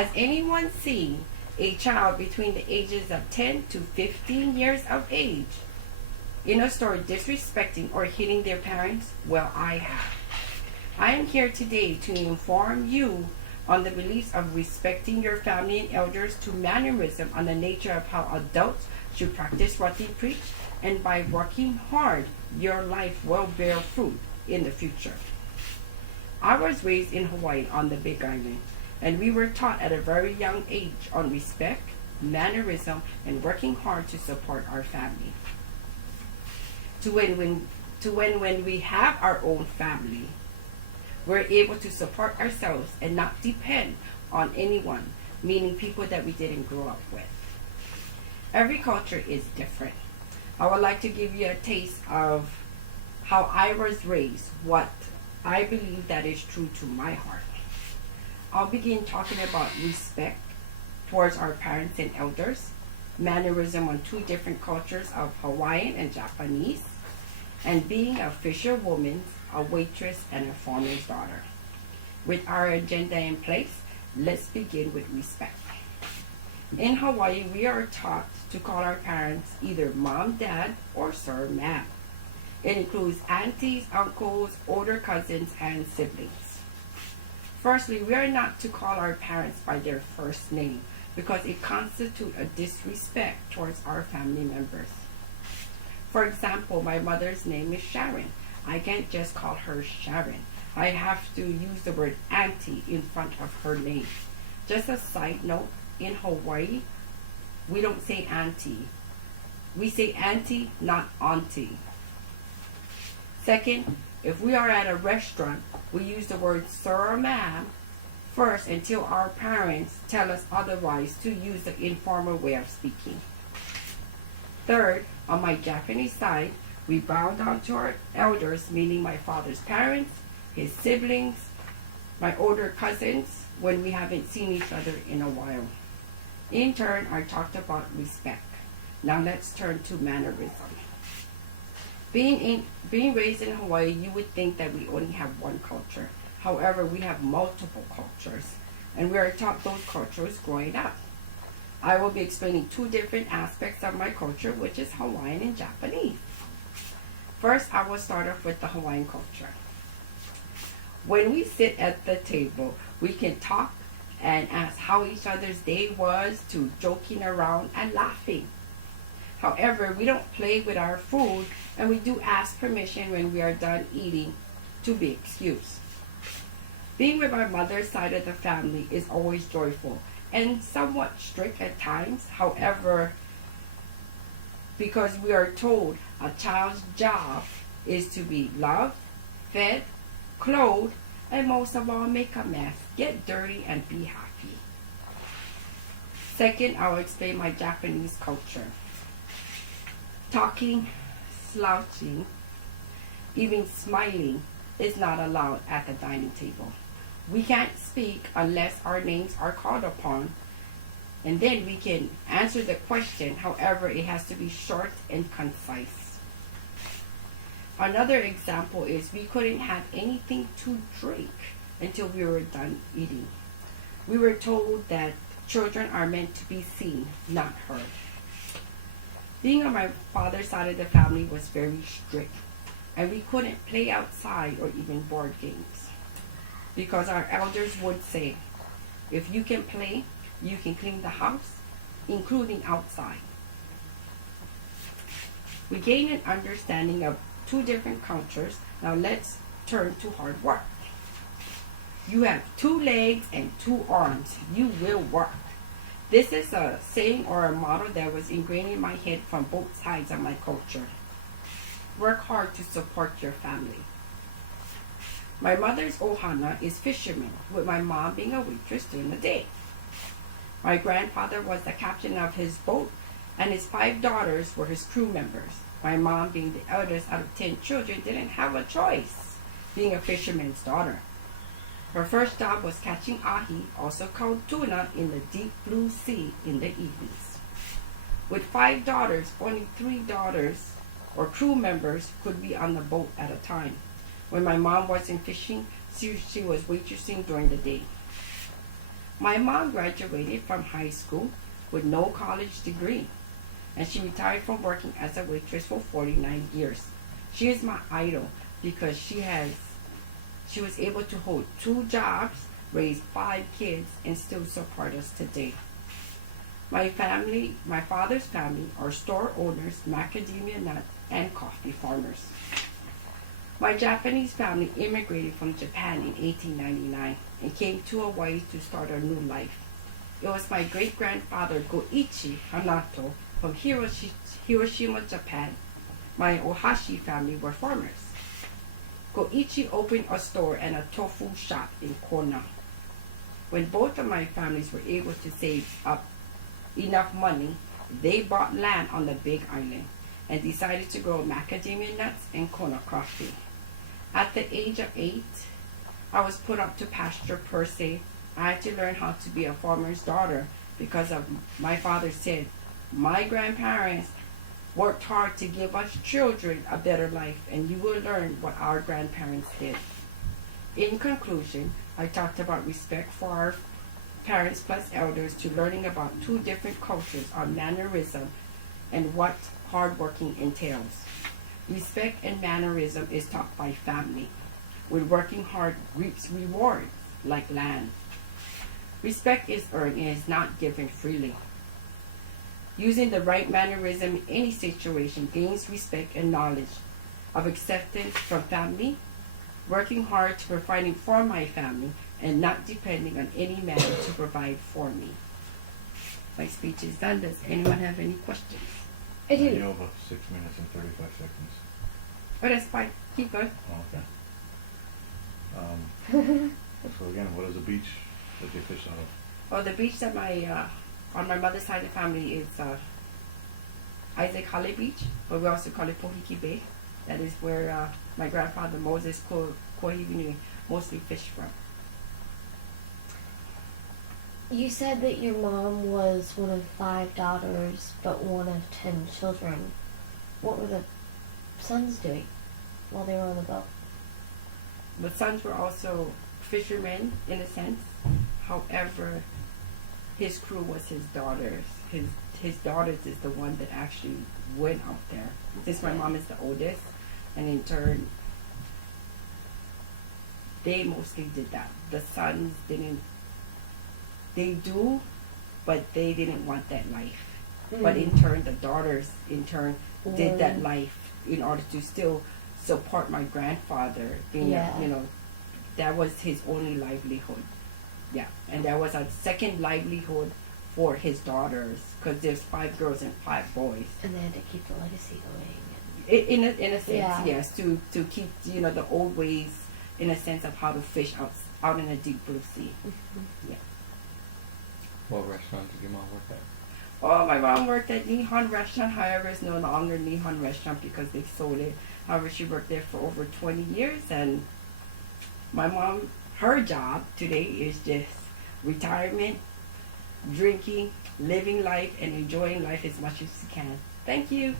Has anyone seen a child between the ages of 10 to 15 years of age in a store disrespecting or hitting their parents? Well, I have. I am here today to inform you on the beliefs of respecting your family and elders, to mannerism on the nature of how adults should practice what they preach, and by working hard, your life will bear fruit in the future. I was raised in Hawaii on the Big Island, and we were taught at a very young age on respect, mannerism, and working hard to support our family. When we have our own family, we're able to support ourselves and not depend on anyone, meaning people that we didn't grow up with. Every culture is different. I would like to give you a taste of how I was raised, what I believe that is true to my heart. I'll begin talking about respect towards our parents and elders, mannerism on two different cultures of Hawaiian and Japanese, and being a fisherwoman, a waitress, and a farmer's daughter. With our agenda in place, let's begin with respect. In Hawaii, we are taught to call our parents either mom, dad, or sir, ma'am. It includes aunties, uncles, older cousins, and siblings. Firstly, we are not to call our parents by their first name because it constitutes a disrespect towards our family members. For example, my mother's name is Sharon. I can't just call her Sharon. I have to use the word auntie in front of her name. Just a side note, in Hawaii, we don't say auntie. We say auntie, not auntie. Second, if we are at a restaurant, we use the word sir or ma'am first until our parents tell us otherwise, to use the informal way of speaking. Third, on my Japanese side, we bow down to our elders, meaning my father's parents, his siblings, my older cousins, when we haven't seen each other in a while. In turn, I talked about respect. Now let's turn to mannerism. Being raised in Hawaii, you would think that we only have one culture. However, we have multiple cultures, and we are taught those cultures growing up. I will be explaining two different aspects of my culture, which is Hawaiian and Japanese. First, I will start off with the Hawaiian culture. When we sit at the table, we can talk and ask how each other's day was, to joking around and laughing. However, we don't play with our food, and we do ask permission when we are done eating to be excused. Being with my mother's side of the family is always joyful and somewhat strict at times. However, because we are told a child's job is to be loved, fed, clothed, and most of all, make a mess, get dirty, and be happy. Second, I will explain my Japanese culture. Talking, slouching, even smiling is not allowed at the dining table. We can't speak unless our names are called upon, and then we can answer the question. However, it has to be short and concise. Another example is we couldn't have anything to drink until we were done eating. We were told that children are meant to be seen, not heard. Being on my father's side of the family was very strict, and we couldn't play outside or even board games, because our elders would say, if you can play, you can clean the house, including outside. We gain an understanding of two different cultures. Now let's turn to hard work. You have 2 legs and 2 arms. You will work. This is a saying or a motto that was ingrained in my head from both sides of my culture. Work hard to support your family. My mother's ohana is fisherman, with my mom being a waitress during the day. My grandfather was the captain of his boat, and his 5 daughters were his crew members. My mom, being the eldest out of 10 children, didn't have a choice, being a fisherman's daughter. Her first job was catching ahi, also called tuna, in the deep blue sea in the evenings. With 5 daughters, only 3 daughters or crew members could be on the boat at a time. When my mom wasn't fishing, she was waitressing during the day. My mom graduated from high school with no college degree, and she retired from working as a waitress for 49 years. She is my idol because she was able to hold 2 jobs, raise 5 kids, and still support us today. My family, my father's family, are store owners, macadamia nut, and coffee farmers. My Japanese family immigrated from Japan in 1899 and came to Hawaii to start a new life. It was my great-grandfather Goichi Hanato from Hiroshima, Japan. My Ohashi family were farmers. Goichi opened a store and a tofu shop in Kona. When both of my families were able to save up enough money, they bought land on the Big Island and decided to grow macadamia nuts and Kona coffee. At the age of 8, I was put up to pasture per se. I had to learn how to be a farmer's daughter because of my father said, my grandparents worked hard to give us children a better life, and you will learn what our grandparents did. In conclusion, I talked about respect for our parents plus elders to learning about 2 different cultures on mannerism and what hardworking entails. Respect and mannerism is taught by family, when working hard reaps rewards like land. Respect is earned and is not given freely. Using the right mannerism in any situation gains respect and knowledge of acceptance from family, working hard to providing for my family, and not depending on any man to provide for me. My speech is done. Does anyone have any questions? I do. You have about 6 minutes and 35 seconds. Oh, that's fine. Keep going. Oh, okay. So again, what is the beach that they fish out of? Oh, the beach that on my mother's side of the family is Isaac Hale Beach, but we also call it Pohiki Bay. That is where my grandfather Moses Kohivini mostly fished from. You said that your mom was one of 5 daughters, but one of 10 children. What were the sons doing while they were on the boat? The sons were also fishermen in a sense. However, his crew was his daughters. His daughters is the one that actually went out there. Since my mom is the oldest, and in turn, they mostly did that. The sons didn't. They do, but they didn't want that life. Mm-hmm. But in turn, the daughters did that life in order to still support my grandfather. Being, that was his only livelihood. Yeah, and that was a second livelihood for his daughters because there's 5 girls and 5 boys. And they had to keep the legacy going. In a sense, yes, to keep the old ways in a sense of how to fish out in a deep blue sea. Mm-hmm. Yeah. What restaurant did your mom work at? Oh, my mom worked at Nihon Restaurant. However, it's no longer Nihon Restaurant because they sold it. However, she worked there for over 20 years, and my mom, her job today is just retirement, drinking, living life, and enjoying life as much as she can. Thank you.